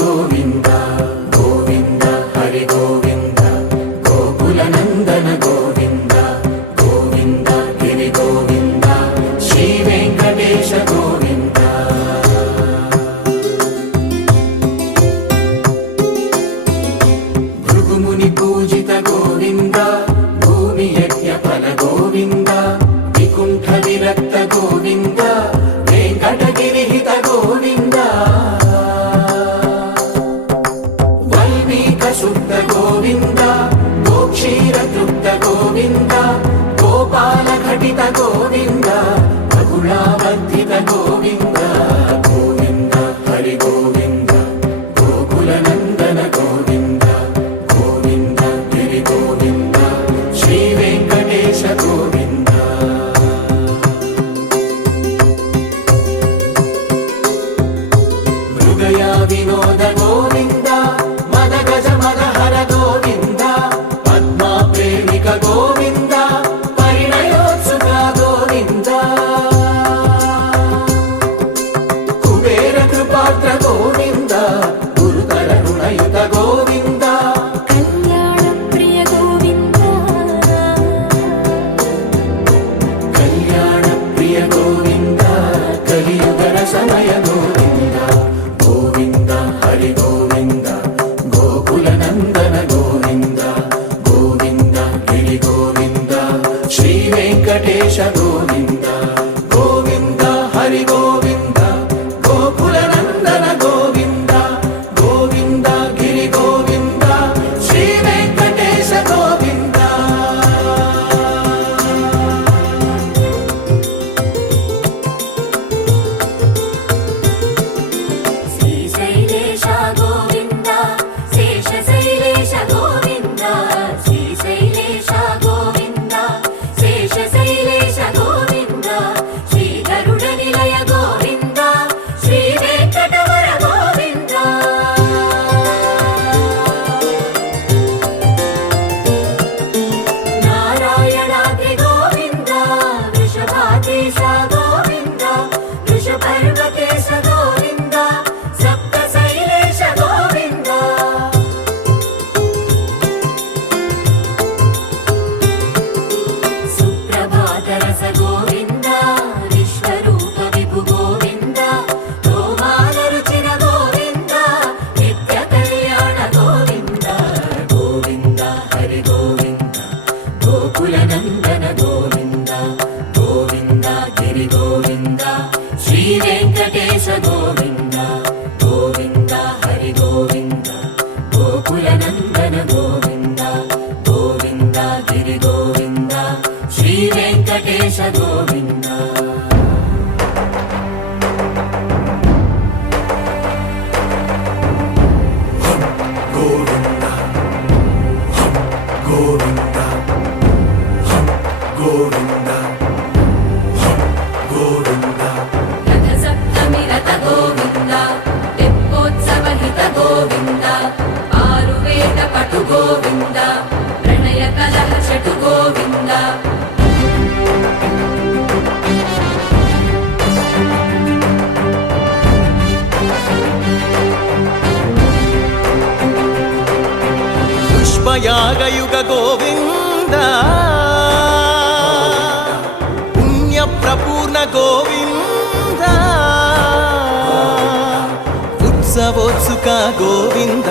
गोविन्द गोविन्द हरि गोविन्द गोकुलनन्दन गोविन्द गोविन्द गिरि गोविन्द श्री वेङ्कटेश गोविन्द भृगुमुनि पूजित गोविन्द भूमि यज्ञफल गोविन्द विकुण्ठ विरक्त गोविन्द वेङ्कटगिरिहित गोविन्द वल्मीक शुद्ध गोविन्द गोक्षीर तृप्त गोविन्द गोपाल घटित गोविन्द बगुलावर्धित गोविन्द गोविन्द हरि गोविन्द गोकुलनन्दन गोविन्द गोविन्द गिरि गोविन्द श्री वेङ्कटेश गोविन्द मृगया विनोद गोविन्द मद गज मदहर गोविन्द पद्मा प्रेमिक गोविन्द परिणयोत्सुक गोविन्द कुबेर कृपात्र गोविन्द गुरुतर ऋणयुत गोविन्द कल्याण प्रिय गोविन्द कल्याण प्रिय गोविन्द कलियुगर समय गोविन्द गोविन्द हरि गोविन्द गोकुलनन्दन गोविन्द गोविन्द गिरि गोविन्द श्री वेङ्कटेश गोविन्द गोविन्द हरि गोविन्द गोकुलनन्दन गोविन्द गोविन्द गिरि गोविन्द श्री वेङ्कटेश गोविन्द श्रीशैलेश गोविन्द शेषशैलेश गोविन्द श्रीशैलेश गोविन्द शेषशैलेश गोविन्द श्रीगरुडनिलय गोविन्द श्रीवेङ्कटवर गोविन्द नारायणाद्रि गोविन्द वृषभाद्रीश गोविन्द वृषपर्वतेश गोविन्द सप्तशैलेश गोविन्द सुप्रभातरस गोविन्द विश्वरूप विभु गोविन्द गोमालरुचिर गोविन्द नित्यकल्याण गोविन्द गोविन्द हरि गोविन्द गोकुलनन्दन गोविन्द गोविन्द गिरि गोविन्द श्री वेङ्कटेश गोविन्द गोविन्द हरि गोविन्द गोकुलनन्दन गोविन्द गोविन्द गिरि गोविन्द श्री वेङ्कटेश गोविन्द गोविन्द गोविन्द गोविन्द गोविन्द रथसप्तमि रथ गोविन्द तेप्पोत्सवहित गोविन्द आरुवेद पटु गोविन्द प्रणय कलह शटु गोविन्द पुष्पयागयुग गोविन्द पुण्यप्रपूर्ण गोविन्द उत्सवोत्सुक गोविन्द